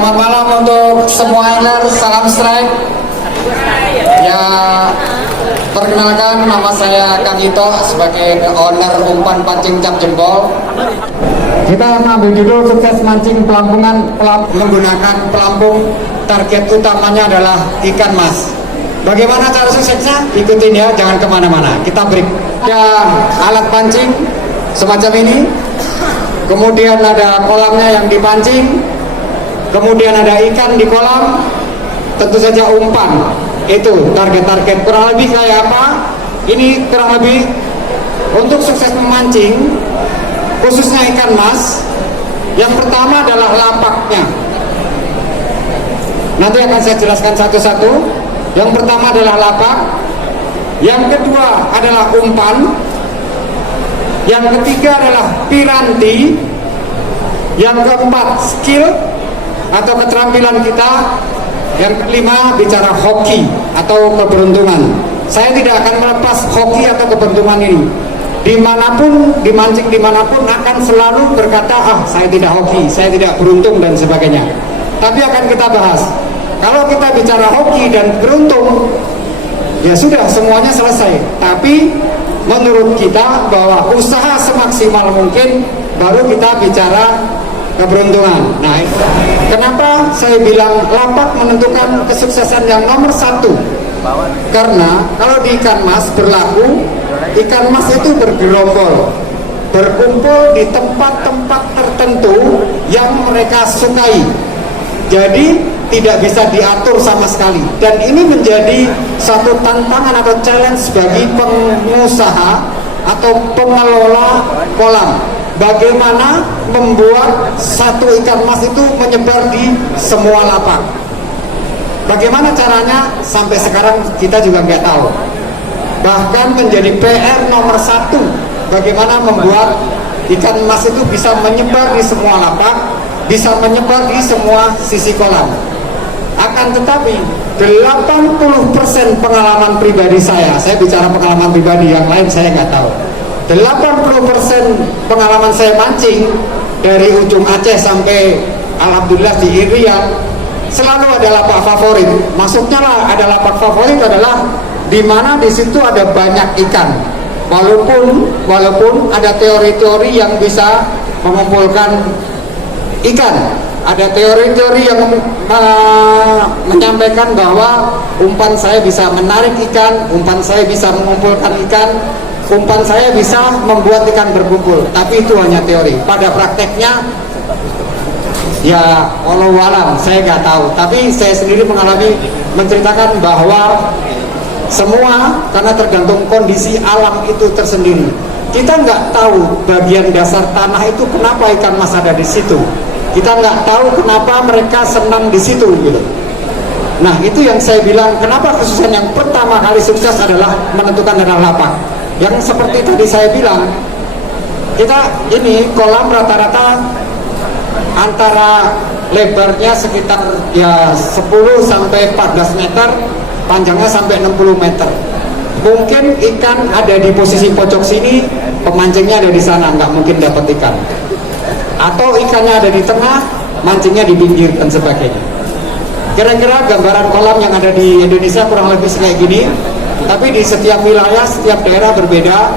Selamat malam untuk semua angler, salam strike. Ya, perkenalkan nama saya Kang Ito sebagai owner umpan pancing cap jempol. Kita mengambil judul sukses mancing pelampungan menggunakan pelampung. Target utamanya adalah ikan mas. Bagaimana cara suksesnya? Ikutin ya, jangan kemana-mana. Kita break. Ada alat pancing semacam ini. Kemudian ada kolamnya yang dipancing. Kemudian ada ikan di kolam. Tentu saja umpan. Itu target-target kurang lebih kayak apa? Ini kurang lebih untuk sukses memancing, khususnya ikan mas. Yang pertama adalah lapaknya. Nanti akan saya jelaskan satu-satu. Yang pertama adalah lapak. Yang kedua adalah umpan. Yang ketiga adalah piranti. Yang keempat skill atau keterampilan kita. Yang kelima bicara hoki atau keberuntungan. Saya tidak akan melepas hoki atau keberuntungan ini. Dimanapun, dimancing dimanapun akan selalu berkata, saya tidak hoki, saya tidak beruntung dan sebagainya. Tapi akan kita bahas. Kalau kita bicara hoki dan beruntung, ya sudah semuanya selesai. Tapi menurut kita bahwa usaha semaksimal mungkin baru kita bicara keberuntungan. Nah, kenapa saya bilang lapak menentukan kesuksesan yang nomor satu? Karena kalau di ikan mas berlaku, ikan mas itu bergerombol, berkumpul di tempat-tempat tertentu yang mereka sukai. Jadi tidak bisa diatur sama sekali. Dan ini menjadi satu tantangan atau challenge bagi pengusaha atau pengelola kolam. Bagaimana membuat satu ikan mas itu menyebar di semua lapak. Bagaimana caranya sampai sekarang kita juga nggak tahu. Bahkan menjadi PR nomor satu, bagaimana membuat ikan mas itu bisa menyebar di semua lapak, bisa menyebar di semua sisi kolam. Akan tetapi 80% pengalaman pribadi saya bicara pengalaman pribadi, yang lain saya nggak tahu. 80% pengalaman saya mancing dari ujung Aceh sampai alhamdulillah di Irian, selalu ada lapak favorit. Maksudnya lah ada lapak favorit adalah di mana di situ ada banyak ikan. Walaupun ada teori-teori yang bisa mengumpulkan ikan. Ada teori-teori yang menyampaikan bahwa umpan saya bisa menarik ikan, umpan saya bisa mengumpulkan ikan, umpan saya bisa membuat ikan berkumpul. Tapi itu hanya teori. Pada prakteknya, ya walau alam, saya nggak tahu. Tapi saya sendiri menceritakan bahwa semua karena tergantung kondisi alam itu tersendiri. Kita nggak tahu bagian dasar tanah itu kenapa ikan mas ada di situ. Kita nggak tahu kenapa mereka senang di situ gitu. Nah, itu yang saya bilang, kenapa kesusahan yang pertama kali sukses adalah menentukan daerah lapak. Yang seperti tadi saya bilang, kita ini kolam rata-rata antara lebarnya sekitar ya 10 sampai 14 meter, panjangnya sampai 60 meter. Mungkin ikan ada di posisi pojok sini, pemancingnya ada di sana, nggak mungkin dapat ikan. Atau ikannya ada di tengah, mancingnya di pinggir dan sebagainya. Kira-kira gambaran kolam yang ada di Indonesia kurang lebih kayak gini. Tapi di setiap wilayah, setiap daerah berbeda.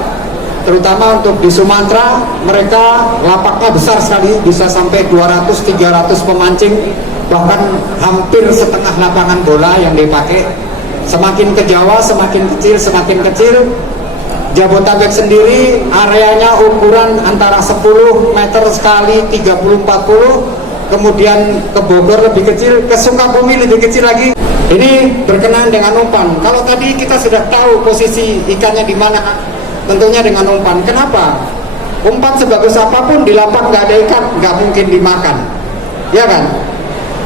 Terutama untuk di Sumatera, mereka lapaknya besar sekali, bisa sampai 200-300 pemancing, bahkan hampir setengah lapangan bola yang dipakai. Semakin ke Jawa, semakin kecil. Jabodetabek sendiri areanya ukuran antara 10 meter sekali 30-40, kemudian ke Bogor lebih kecil, ke Sukabumi lebih kecil lagi. Ini berkenaan dengan umpan. Kalau tadi kita sudah tahu posisi ikannya di mana, tentunya dengan umpan. Kenapa? Umpan sebagus apapun di lapak nggak ada ikan, nggak mungkin dimakan, ya kan?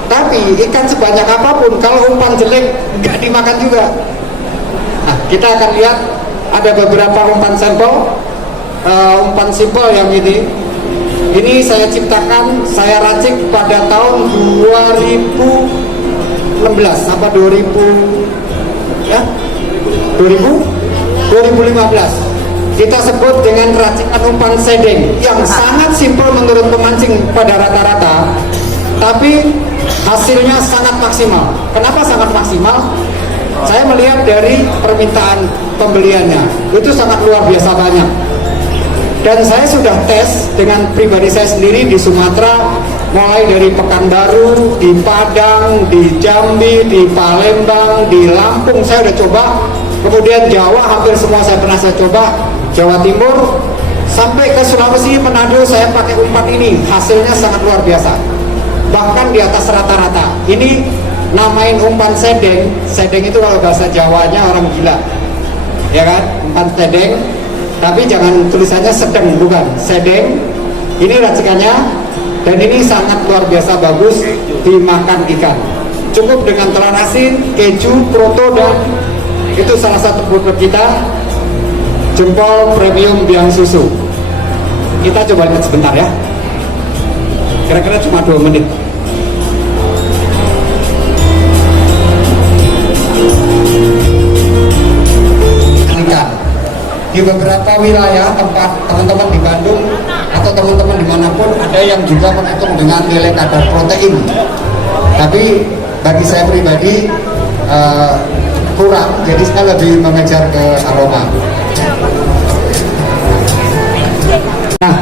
Tapi ikan sebanyak apapun, kalau umpan jelek nggak dimakan juga. Nah, kita akan lihat. Ada beberapa umpan sampel, umpan simpel yang ini. Ini saya ciptakan, saya racik pada tahun 2016 apa 2015. Kita sebut dengan racikan umpan sedeng yang sangat simpel menurut pemancing pada rata-rata. Tapi hasilnya sangat maksimal. Kenapa sangat maksimal? Saya melihat dari permintaan pembeliannya itu sangat luar biasa banyak. Dan saya sudah tes dengan pribadi saya sendiri di Sumatera, mulai dari Pekanbaru, di Padang, di Jambi, di Palembang, di Lampung saya udah coba. Kemudian Jawa hampir semua saya pernah coba, Jawa Timur, sampai ke Sulawesi, Manado saya pakai umpan ini. Hasilnya sangat luar biasa, bahkan di atas rata-rata. Ini namain umpan sedeng. Sedeng itu kalau bahasa Jawanya orang gila, ya kan, umpan sedeng. Tapi jangan tulisannya sedang, bukan sedeng. Ini racikannya, dan ini sangat luar biasa bagus dimakan ikan. Cukup dengan telur asin, keju, proto, dan itu salah satu produk kita, jempol premium biang susu. Kita coba lihat sebentar ya, kira-kira cuma 2 menit. Di beberapa wilayah tempat teman-teman di Bandung atau teman-teman dimanapun ada yang juga menghitung dengan nilai kadar protein, tapi bagi saya pribadi kurang, jadi saya lebih mengejar ke aroma. Nah,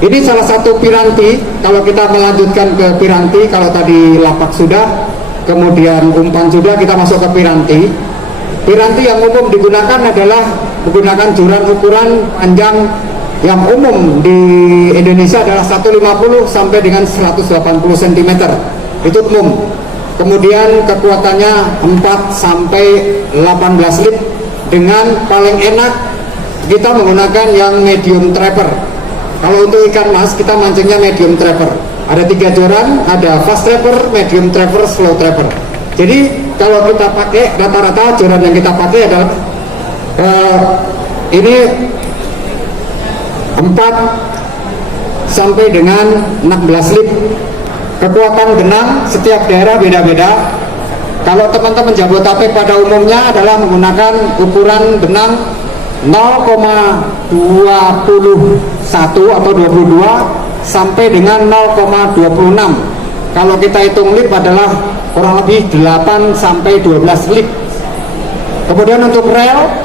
ini salah satu piranti. Kalau kita melanjutkan ke piranti, kalau tadi lapak sudah, kemudian umpan sudah, kita masuk ke piranti. Piranti yang umum digunakan adalah menggunakan joran ukuran panjang yang umum di Indonesia adalah 150 sampai dengan 180 cm. Itu umum. Kemudian kekuatannya 4 sampai 18 lit. Dengan paling enak kita menggunakan yang medium trapper. Kalau untuk ikan mas kita mancingnya medium trapper. Ada 3 joran, ada fast trapper, medium trapper, slow trapper. Jadi kalau kita pakai rata-rata joran yang kita pakai adalah ini 4 sampai dengan 16 lit. Kekuatan benang setiap daerah beda-beda. Kalau teman-teman Jabodetabek pada umumnya adalah menggunakan ukuran benang 0,21 atau 22 sampai dengan 0,26. Kalau kita hitung lip adalah kurang lebih 8 sampai 12 lip. Kemudian untuk rel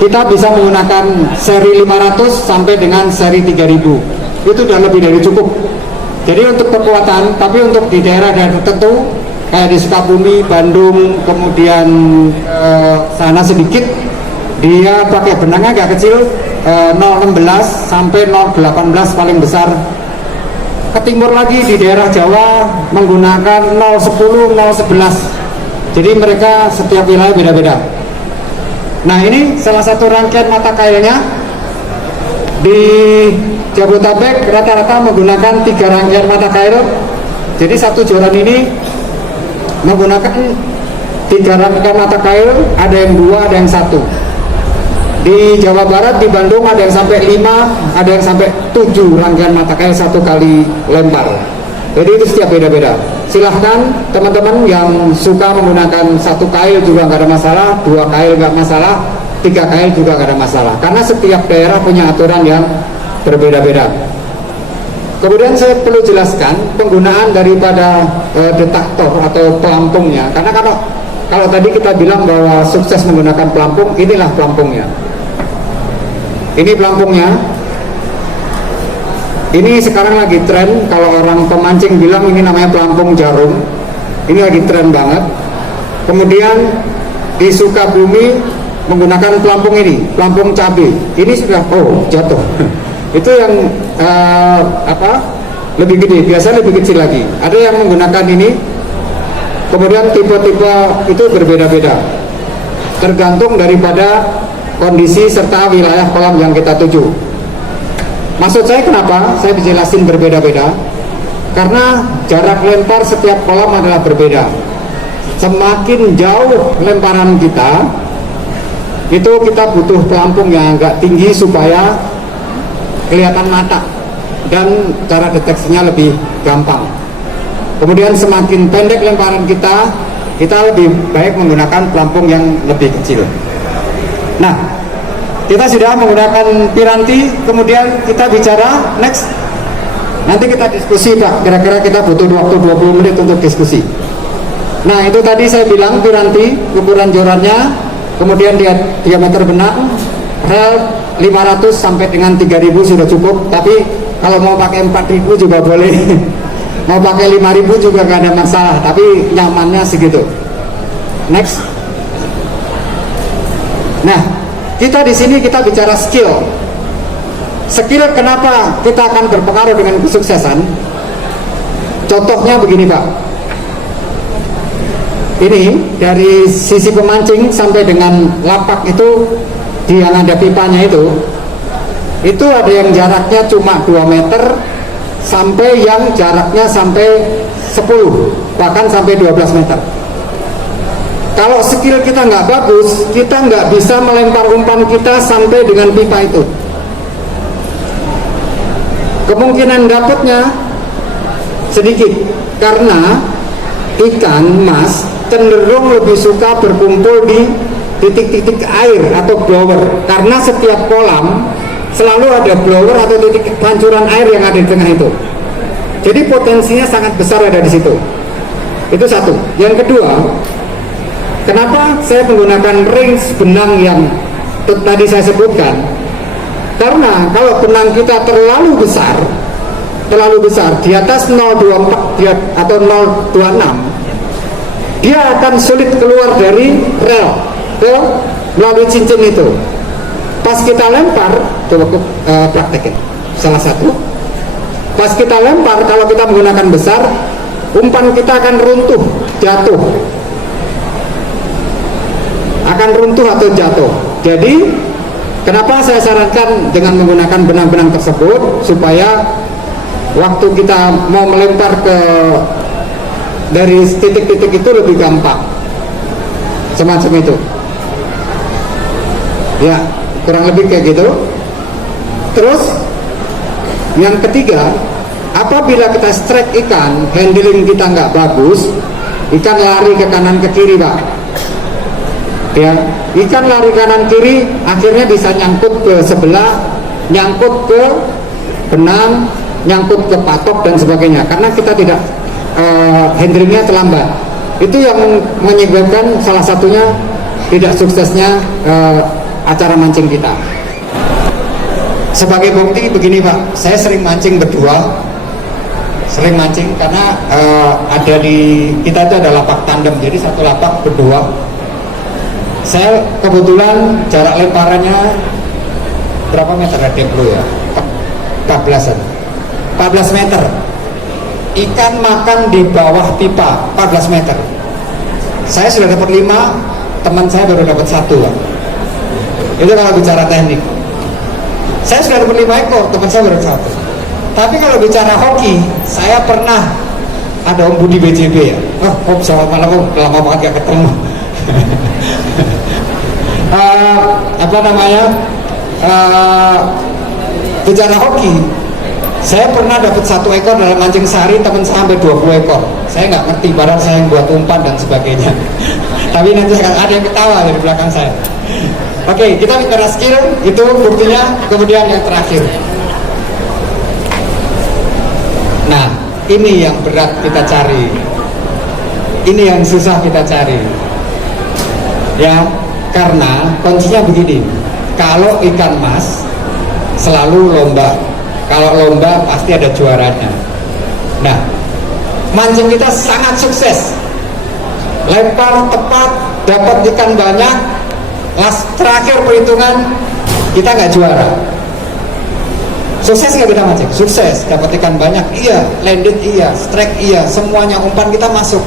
kita bisa menggunakan seri 500 sampai dengan seri 3000. Itu sudah lebih dari cukup. Jadi untuk kekuatan, tapi untuk di daerah-daerah tertentu kayak di Sukabumi, Bandung, kemudian sana sedikit, dia pakai benangnya agak kecil, 016 sampai 018 paling besar. Ke timur lagi di daerah Jawa menggunakan 010, 011. Jadi mereka setiap wilayah beda-beda. Nah, ini salah satu rangkaian mata kailnya. Di Jabodetabek rata-rata menggunakan 3 rangkaian mata kail. Jadi satu joran ini menggunakan 3 rangkaian mata kail, ada yang 2, ada yang 1. Di Jawa Barat, di Bandung ada yang sampai 5, ada yang sampai 7 rangkaian mata kail satu kali lempar. Jadi itu setiap beda-beda. Silahkan teman-teman yang suka menggunakan 1 kail juga nggak ada masalah, 2 kail nggak masalah, 3 kail juga nggak ada masalah. Karena setiap daerah punya aturan yang berbeda-beda. Kemudian saya perlu jelaskan penggunaan daripada detektor atau pelampungnya. Karena kalau tadi kita bilang bahwa sukses menggunakan pelampung, inilah pelampungnya. Ini pelampungnya. Ini sekarang lagi tren, kalau orang pemancing bilang ini namanya pelampung jarum. Ini lagi tren banget. Kemudian di Sukabumi menggunakan pelampung ini, pelampung cabai. Ini sudah jatuh. Itu yang lebih gede, biasanya lebih kecil lagi. Ada yang menggunakan ini. Kemudian tipe-tipe itu berbeda-beda, tergantung daripada kondisi serta wilayah kolam yang kita tuju. Maksud saya kenapa saya dijelasin berbeda-beda? Karena jarak lempar setiap kolam adalah berbeda. Semakin jauh lemparan kita, itu kita butuh pelampung yang agak tinggi supaya kelihatan mata dan cara deteksinya lebih gampang. Kemudian semakin pendek lemparan kita lebih baik menggunakan pelampung yang lebih kecil. Nah, kita sudah menggunakan piranti, kemudian kita bicara next Nanti kita diskusi Pak, kira-kira kita butuh waktu 20 menit untuk diskusi. Nah itu tadi saya bilang piranti, ukuran jorannya, kemudian diameter benang, rel 500 sampai dengan 3000 sudah cukup, tapi kalau mau pakai 4000 juga boleh. Mau pakai 5000 juga gak ada masalah, tapi nyamannya segitu. Next. Nah, kita di sini kita bicara skill. Skill kenapa kita akan berpengaruh dengan kesuksesan? Contohnya begini Pak. Ini dari sisi pemancing sampai dengan lapak itu, yang ada pipanya itu ada yang jaraknya cuma 2 meter sampai yang jaraknya sampai 10, bahkan sampai 12 meter. Kalau skill kita nggak bagus, kita nggak bisa melempar umpan kita sampai dengan pipa itu. Kemungkinan dapatnya sedikit, karena ikan mas cenderung lebih suka berkumpul di titik-titik air atau blower, karena setiap kolam selalu ada blower atau titik pancuran air yang ada di tengah itu. Jadi potensinya sangat besar ada di situ. Itu satu. Yang kedua, kenapa saya menggunakan range benang yang tadi saya sebutkan? Karena kalau benang kita terlalu besar di atas 024 atau 026, dia akan sulit keluar dari rel melalui cincin itu. Pas kita lempar, coba praktekin salah satu. Pas kita lempar, kalau kita menggunakan besar, umpan kita akan runtuh, jatuh. Akan runtuh atau jatuh. Jadi, kenapa saya sarankan dengan menggunakan benang-benang tersebut, supaya waktu kita mau melempar ke dari titik-titik itu lebih gampang. Semacam itu. Ya, kurang lebih kayak gitu. Terus yang ketiga, apabila kita strike ikan, handling kita nggak bagus, ikan lari ke kanan ke kiri Pak. Ya, ikan lari kanan kiri, akhirnya bisa nyangkut ke sebelah, nyangkut ke benang, nyangkut ke patok dan sebagainya, karena kita tidak handlingnya terlambat. Itu yang menyebabkan salah satunya tidak suksesnya acara mancing kita. Sebagai bukti begini Pak, saya sering mancing berdua, karena ada di kita itu ada lapak tandem, jadi satu lapak berdua. Saya kebetulan jarak lemparannya berapa meter ada bro ya? 14 meter. Ikan makan di bawah pipa 14 meter. Saya sudah dapat 5, teman saya baru dapat 1 Pak. Itu kalau bicara teknik. Saya sudah dapat 5 ekor, teman saya baru 1. Tapi kalau bicara hoki, saya pernah ada Om Budi BJB ya. Om selamat malam Om, lama banget gak ketemu. Bicara hoki, saya pernah dapat 1 ekor dalam mancing sehari, teman saya sampai 20 ekor. Saya nggak ngerti, barang saya yang buat umpan dan sebagainya. Tapi nanti ada yang ketawa dari belakang saya. Oke, kita bicara skill, itu buktinya. Kemudian yang terakhir, nah ini yang berat kita cari, ini yang susah kita cari ya, karena kuncinya begini. Kalau ikan mas selalu lomba, kalau lomba pasti ada juaranya. Nah, mancing kita sangat sukses, lempar tepat, dapat ikan banyak, terakhir perhitungan kita nggak juara. Sukses nggak kita mancing? Sukses, dapat ikan banyak, iya, landed iya, strike iya, semuanya umpan kita masuk,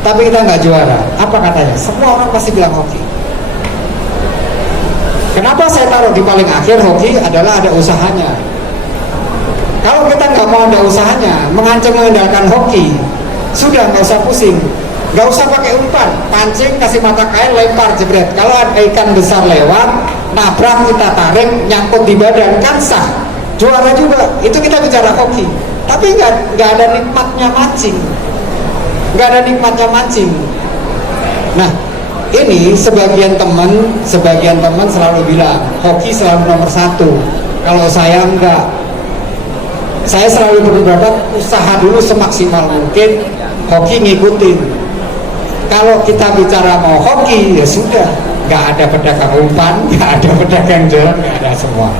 tapi kita nggak juara. Apa katanya? Semua orang pasti bilang hoki. Kenapa saya taruh di paling akhir? Hoki adalah ada usahanya. Kalau kita nggak mau ada usahanya, mengancam mengandalkan hoki, sudah nggak usah pusing, nggak usah pakai umpan, pancing, kasih mata kail, lempar, jebret. Kalau ada ikan besar lewat, nabrak, kita tarik, nyangkut di badan, kan sah, juara juga. Itu kita bicara hoki. Tapi nggak ada nikmatnya mancing, nggak ada nikmatnya mancing. Nah, ini sebagian teman selalu bilang hoki selalu nomor 1. Kalau saya enggak. saya selalu berpendapat usaha dulu semaksimal mungkin, hoki ngikutin. Kalau kita bicara mau hoki, ya sudah, nggak ada pedagang umpan, nggak ada pedagang jalan, nggak ada semua.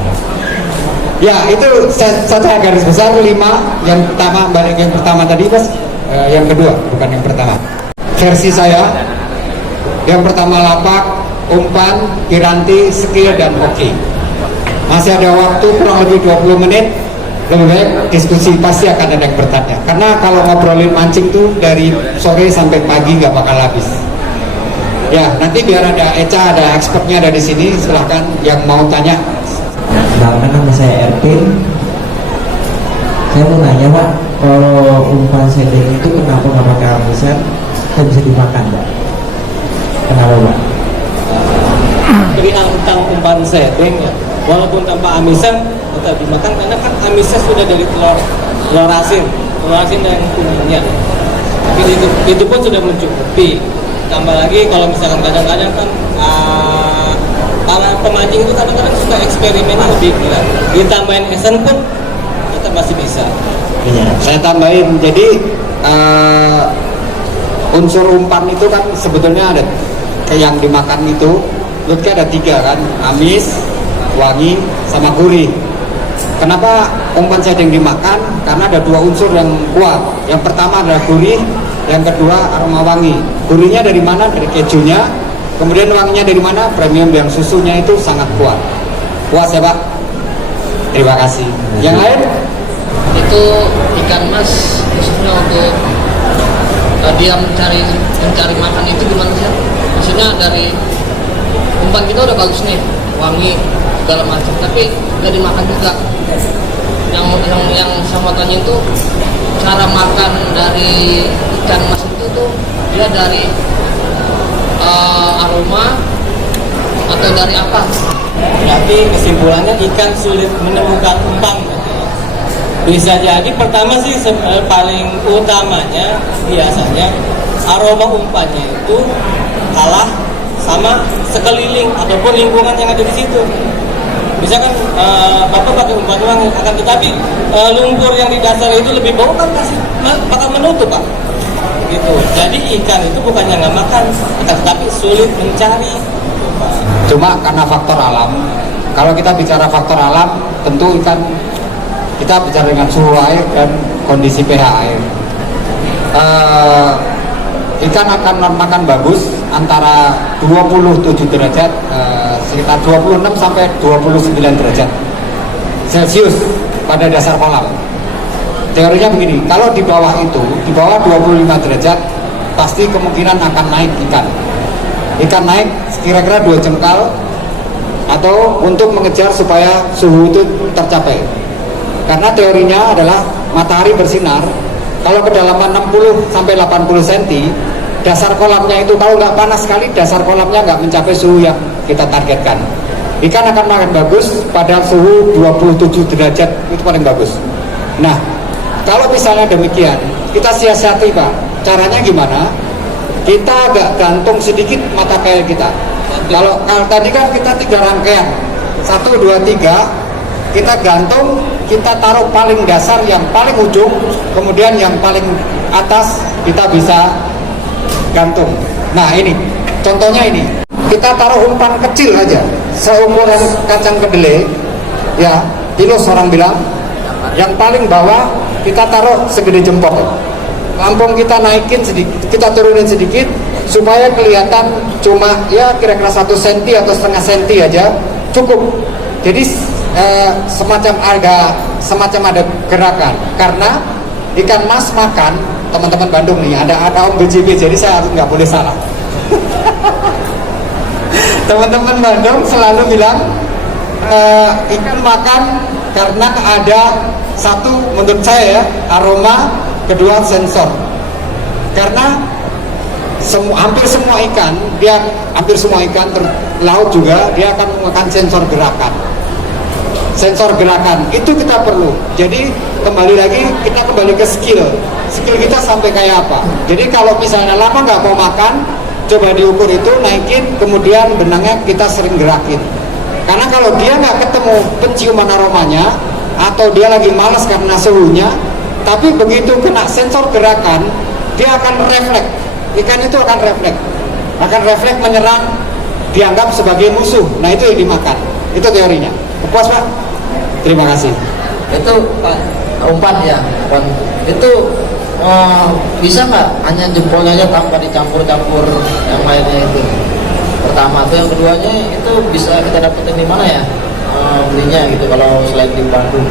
Ya itu saya garis besar 5. Yang pertama, balik yang pertama tadi Mas, yang kedua bukan yang pertama. Versi saya, yang pertama lapak, umpan, piranti, skill dan hoki. Masih ada waktu kurang lebih 20 menit. Lebih baik diskusi, pasti akan ada yang bertanya. Karena kalau ngobrolin mancing tuh dari sore sampai pagi nggak bakal habis. Ya nanti biar ada Eca, ada expertnya ada di sini. Silahkan yang mau tanya. Perkenalkan nama saya Erpin. Saya mau nanya Pak, kalau umpan sedeng itu kenapa nggak pakai amisan dan bisa dimakan Pak? Kenapa Pak? Perihal tentang umpan sedeng ya, walaupun tanpa amisan tetap dimakan karena kan amisnya sudah dari telur asin dan kuningnya. Tapi itu pun sudah mencukupi. Tambah lagi kalau misalkan kadang-kadang kan para pemancing itu kadang-kadang suka eksperimennya lebih gila. Ditambahin esen pun tetap masih bisa. Ya, saya tambahin, jadi unsur umpan itu kan sebetulnya ada yang dimakan itu, menurutnya ada 3 kan, amis, wangi, sama gurih. Kenapa umpan sedeng dimakan? Karena ada 2 unsur yang kuat. Yang pertama adalah gurih, yang kedua aroma wangi. Gurihnya dari mana? Dari kejunya. Kemudian wanginya dari mana? Premium yang susunya itu sangat kuat. Puas ya Pak? Terima kasih. Yang lain? Itu ikan mas khususnya untuk dia mencari makan itu gimana sih? Maksudnya dari umpan kita udah bagus nih, wangi segala macam, tapi nggak dimakan juga. Yang sama tanya itu cara makan dari ikan mas itu tuh dia dari aroma atau dari apa? Berarti kesimpulannya ikan sulit menemukan umpan. Bisa jadi pertama sih paling utamanya biasanya aroma umpannya itu kalah sama sekeliling ataupun lingkungan yang ada di situ. Bisa kan Bapak pakai umpan doang, akan tetapi lumpur yang di dasar itu lebih bau kan pasti bakal menutup Pak. Gitu. Jadi ikan itu bukannya nggak makan, tetapi sulit mencari. Cuma karena faktor alam. Kalau kita bicara faktor alam, tentu ikan kita bicara dengan suhu air dan kondisi pH air. Ikan akan makan bagus antara 27 derajat, sekitar 26 sampai 29 derajat Celcius pada dasar kolam. Teorinya begini, kalau di bawah itu, di bawah 25 derajat, pasti kemungkinan akan naik ikan. Ikan naik kira-kira 2 jengkal, atau untuk mengejar supaya suhu itu tercapai. Karena teorinya adalah matahari bersinar, kalau kedalaman 60 sampai 80 cm, dasar kolamnya itu kalau nggak panas sekali, dasar kolamnya nggak mencapai suhu yang kita targetkan. Ikan akan makan bagus pada suhu 27 derajat, itu paling bagus. Nah, kalau misalnya demikian, kita siasati Pak. Caranya gimana? Kita agak gantung sedikit mata kail kita. Kalau tadi kan kita 3 rangkaian, 1, 2, 3, kita gantung, kita taruh paling dasar yang paling ujung, kemudian yang paling atas kita bisa gantung. Nah ini, contohnya ini, kita taruh umpan kecil aja, seumuran kacang kedelai, ya, pilus orang bilang, yang paling bawah kita taruh segede jempol. Lampung kita naikin sedikit, kita turunin sedikit supaya kelihatan cuma ya kira-kira 1 cm atau setengah cm aja cukup. Jadi semacam ada gerakan, karena ikan mas makan, teman-teman Bandung nih, ada Om BJB, jadi saya nggak boleh salah. Teman-teman Bandung selalu bilang ikan makan karena ada satu, menurut saya ya, aroma, kedua sensor. Karena hampir semua ikan laut juga dia akan menggunakan sensor gerakan. Sensor gerakan itu kita perlu. Jadi kembali lagi, kita kembali ke skill kita sampai kayak apa. Jadi kalau misalnya lama nggak mau makan, coba diukur itu, naikin, kemudian benangnya kita sering gerakin. Karena kalau dia nggak ketemu penciuman aromanya, atau dia lagi malas karena suhunya, tapi begitu kena sensor gerakan, dia akan refleks. Ikan itu akan refleks menyerang, dianggap sebagai musuh. Nah itu yang dimakan. Itu teorinya. Puas Pak? Terima kasih. Itu Pak, umpan ya, umpan itu bisa nggak hanya jempolnya aja tanpa dicampur-campur yang lainnya itu? Pertama tuh, yang keduanya itu bisa kita dapetin di mana ya belinya gitu kalau selain di Bandung?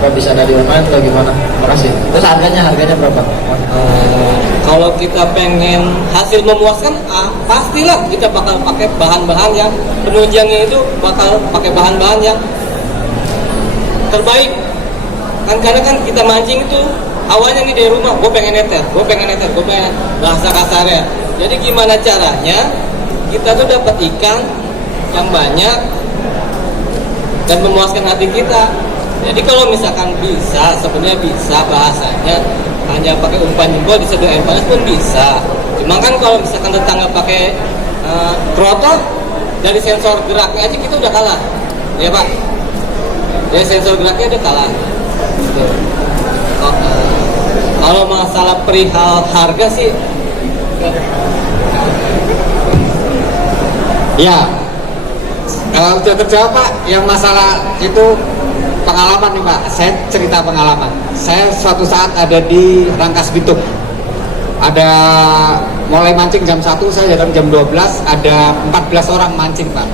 Apa bisa dari online atau gimana? Terima kasih. Terus harganya berapa? Kalau kita pengen hasil memuaskan, pastilah kita bakal pakai bahan-bahan yang penunjangnya itu bakal pakai bahan-bahan yang terbaik. Kan kadang kan kita mancing itu awalnya nih dari rumah, gue pengen neter, bahasa kasarnya. Jadi gimana caranya kita tuh dapat ikan yang banyak dan memuaskan hati kita. Jadi kalau misalkan bisa, sebenarnya bisa bahasanya hanya pakai umpan jempol diseduh air panas pun bisa. Cuma kan kalau misalkan tetangga pakai kroto, dari sensor geraknya aja kita udah kalah, ya Pak. Dari sensor geraknya udah kalah. Gitu. Kalau masalah perihal harga sih, ya kalau sudah terjawab Pak, yang masalah itu pengalaman nih Pak. Saya cerita pengalaman. Saya suatu saat ada di Rangkas Bitung, ada mulai mancing jam 1, saya datang jam 12, ada 14 orang mancing Pak.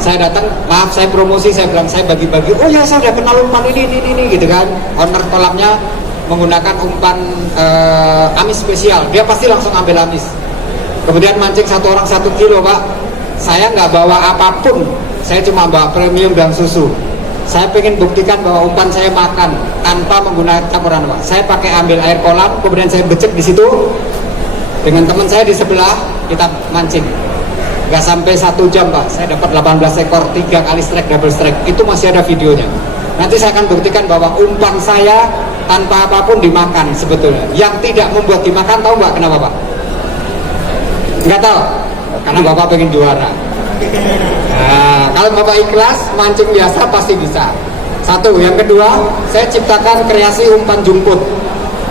Saya datang, maaf saya promosi, saya bilang saya bagi-bagi, oh ya saya udah kenal umpan ini gitu kan. Owner kolamnya menggunakan umpan amis spesial, dia pasti langsung ambil amis. Kemudian mancing satu orang 1 kilo Pak. Saya nggak bawa apapun, saya cuma bawa premium dan susu. Saya pengen buktikan bahwa umpan saya makan tanpa menggunakan campuran Pak. Saya pakai ambil air kolam, kemudian saya becek di situ dengan teman saya di sebelah, kita mancing. Gak sampai 1 jam Pak, saya dapat 18 ekor, 3 kali strike, double strike. Itu masih ada videonya. Nanti saya akan buktikan bahwa umpan saya tanpa apapun dimakan sebetulnya. Yang tidak membuat dimakan, tahu nggak kenapa Pak? Nggak tahu? Karena Bapak pengen juara. Nah, kalau Bapak ikhlas, mancing biasa pasti bisa. Satu, yang kedua, saya ciptakan kreasi umpan jumput.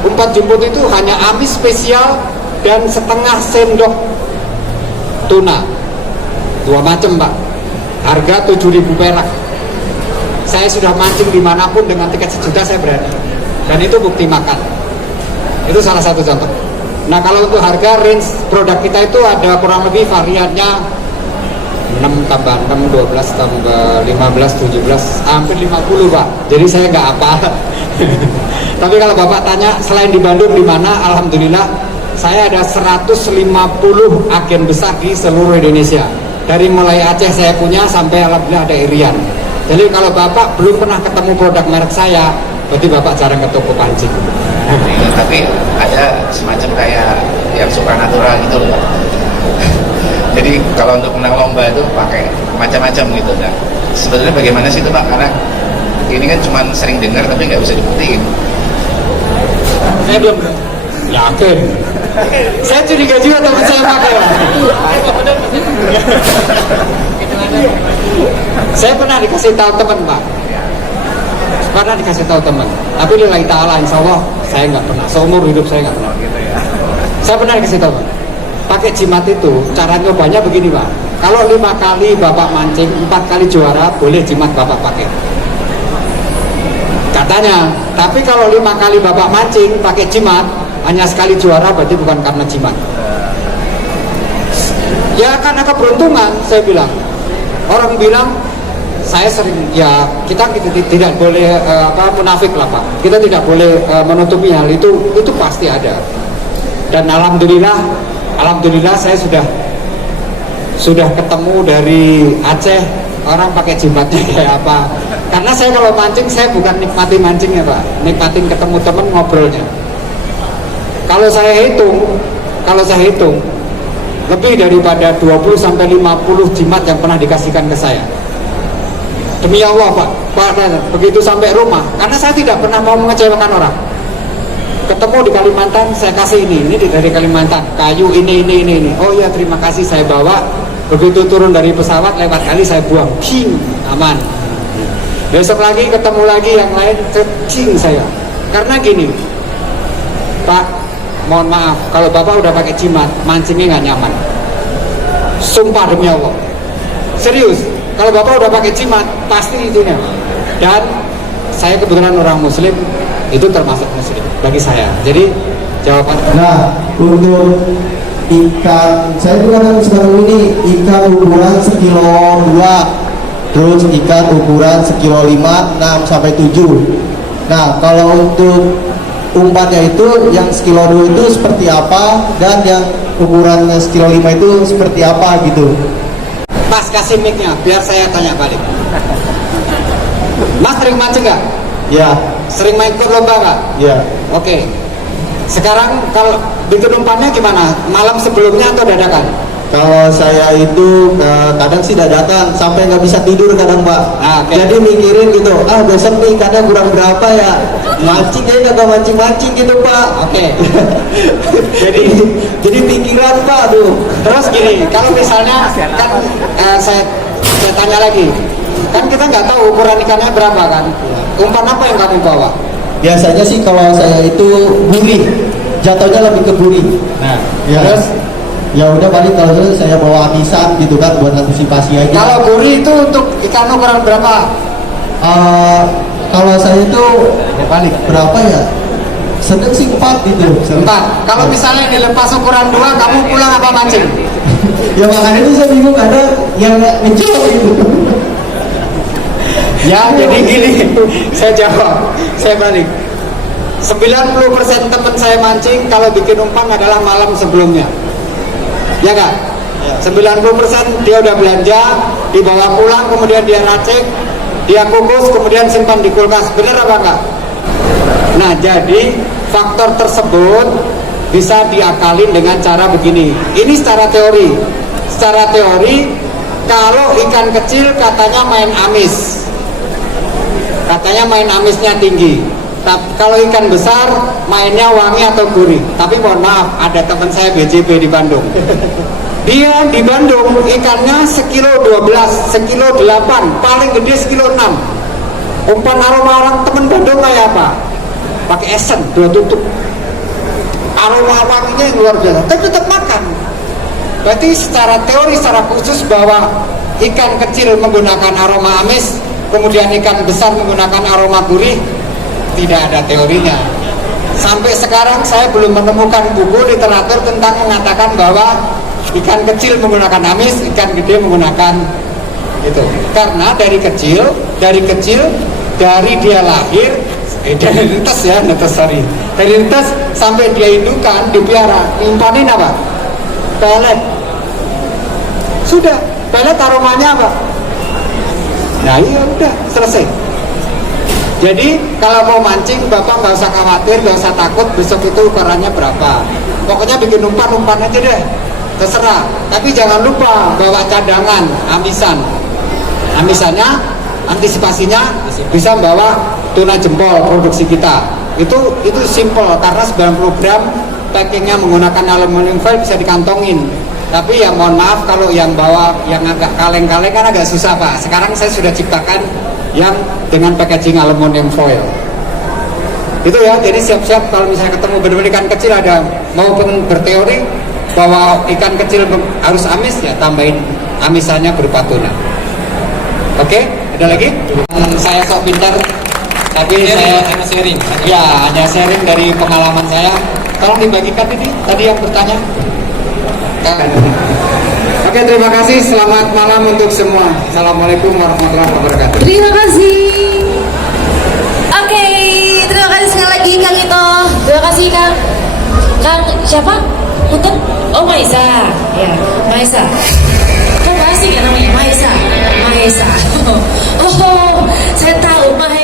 Umpan jumput itu hanya amis spesial dan setengah sendok tuna. 2 macam Pak. Harga 7.000 perak. Saya sudah mancing dimanapun dengan tiket 1 juta saya berani. Dan itu bukti makan. Itu salah satu contoh. Nah kalau untuk harga range produk kita itu ada kurang lebih variannya 6 tambah 6, 12 tambah 15, 17, hampir 50 Pak. Jadi saya nggak apa. Tapi kalau Bapak tanya selain di Bandung di mana, alhamdulillah saya ada 150 agen besar di seluruh Indonesia. Dari mulai Aceh saya punya sampai alhamdulillah ada Irian. Jadi kalau Bapak belum pernah ketemu produk merek saya, berarti Bapak jarang ke toko pancing. Tapi ada semacam kayak yang supranatural gitu loh. Jadi kalau untuk menang lomba itu pakai macam-macam gitu. Nah, sebetulnya bagaimana sih itu Pak? Karena ini kan cuma sering dengar tapi nggak bisa dibuktiin. saya belum Yakin? Saya curiga juga teman saya pakai. Saya pernah dikasih tahu teman Pak. Pernah dikasih tahu teman. Tapi lillahi ta'ala insya Allah saya nggak pernah. Seumur hidup saya nggak pernah. Saya pernah dikasih tahu Pak. Pakai jimat itu cara nyobanya begini Pak. Kalau 5 kali Bapak mancing, 4 kali juara, boleh jimat Bapak pakai. Katanya. Tapi kalau 5 kali Bapak mancing pakai jimat, hanya sekali juara, berarti bukan karena jimat. Ya karena keberuntungan, saya bilang. Orang bilang saya sering, ya kita tidak boleh munafik lah Pak. Kita tidak boleh menutupi hal itu pasti ada. Dan alhamdulillah saya sudah ketemu dari Aceh orang pakai jimatnya kayak apa. Karena saya kalau mancing saya bukan nikmati mancingnya Pak, nikmatin ketemu teman ngobrolnya. Kalau saya hitung lebih daripada 20 sampai 50 jimat yang pernah dikasihkan ke saya. Demi Allah Pak, begitu sampai rumah, karena saya tidak pernah mau mengecewakan orang. Ketemu di Kalimantan, saya kasih ini dari Kalimantan, kayu ini. Oh ya terima kasih, saya bawa. Begitu turun dari pesawat, lewat kali saya buang, ping, aman. Besok lagi ketemu lagi yang lain, cecing saya. Karena gini, Pak, mohon maaf, kalau Bapak udah pakai jimat, mancingnya nggak nyaman. Sumpah demi Allah, serius. Kalau Bapak udah pakai jimat, pasti itunya. Dan saya kebetulan orang Muslim, itu termasuk Muslim bagi saya. Jadi jawaban. Nah, untuk ikan, saya bukan sekarang ini ikan ukuran sekilo 2, terus ikan ukuran sekilo 5, 6 sampai 7. Nah, kalau untuk umpannya itu yang sekilo 2 itu seperti apa, dan yang ukurannya sekilo 5 itu seperti apa gitu. Mas kasih mic-nya, biar saya tanya balik. Mas sering mancing nggak? Ya, Sering main ikut lomba nggak? ya. Oke. Sekarang kalau bikin umpannya gimana? Malam sebelumnya atau dadakan? Kalau saya itu kadang sih dadakan sampai nggak bisa tidur kadang, Pak. Ah, oke. Jadi mikirin gitu, besok nih ikannya kurang berapa ya? Mancing kayaknya nggak mancing-mancing gitu, Pak. Oke. Jadi pikiran, Pak, tuh. Terus gini, kalau misalnya kan saya tanya lagi, kan kita nggak tahu ukuran ikannya berapa kan? Umpan apa yang kamu bawa? Biasanya sih kalau saya itu buri, jatuhnya lebih ke buri. Nah, Ya. terus Ya udah paling kalau itu saya bawa amisan gitu kan buat antisipasi aja. kalau buri itu untuk ikan ukuran berapa? Kalau saya itu balik berapa ya? Sedang sih 4 gitu. 4. Kalau misalnya dilepas ukuran 2, kamu pulang apa mancing? Ya makanya itu saya bingung ada yang mencoba gitu. Ya, jadi gini, saya jawab, saya balik. 90% teman saya mancing kalau bikin umpan adalah malam sebelumnya. Ya kan? 90% dia udah belanja, dibawa pulang, kemudian dia racik, dia kukus, kemudian simpan di kulkas. Bener apa enggak? Nah, jadi faktor tersebut bisa diakalin dengan cara begini. Ini secara teori. Secara teori, kalau ikan kecil katanya main amis. Katanya main amisnya tinggi. Tapi kalau ikan besar mainnya wangi atau gurih. Tapi mohon maaf, ada teman saya BJB di Bandung. Dia di Bandung ikannya sekilo 12, sekilo 8, paling gede sekilo 6. Umpan aroma orang teman Bandung kayak apa? Pakai esen 2 tutup. Aroma wanginya yang luar biasa. Tapi tetap makan. Berarti secara teori, secara khusus bahwa ikan kecil menggunakan aroma amis, kemudian ikan besar menggunakan aroma gurih, tidak ada teorinya. Sampai sekarang saya belum menemukan buku literatur tentang mengatakan bahwa ikan kecil menggunakan amis, ikan gede menggunakan itu. Karena dari kecil dari dia lahir, dari netes ya, dari netes sampai dia indukan, dipiara, impanin apa? Pelet. Sudah, pelet aromanya apa? Nah iya udah selesai. Jadi kalau mau mancing, Bapak nggak usah khawatir, nggak usah takut besok itu ukurannya berapa. Pokoknya bikin umpan aja deh, terserah. Tapi jangan lupa bawa cadangan, amisan. Amisannya, antisipasinya bisa bawa tuna jempol produksi kita. Itu simple karena 90 gram, packingnya menggunakan aluminium foil bisa dikantongin. Tapi ya mohon maaf kalau yang bawa yang agak kaleng-kaleng kan agak susah, Pak. Sekarang saya sudah ciptakan yang dengan packaging aluminium foil. Itu ya, jadi siap-siap kalau misalnya ketemu benar-benar ikan kecil, ada maupun berteori bahwa ikan kecil harus amis, ya tambahin amisannya berupa tuna. Oke, ada lagi? Saya sok pintar, tapi saya sharing. ya hanya sharing dari pengalaman saya. Tolong dibagikan ini tadi yang bertanya. Oke, terima kasih. Selamat malam untuk semua. Assalamualaikum warahmatullahi wabarakatuh. Terima kasih. Oke, terima kasih sekali lagi Kang Ito. Terima kasih Kang siapa? Punten? Oh Maisa. Ya, Maisa. Kok masih ya namanya Maisa? Oh, saya tahu Maisa.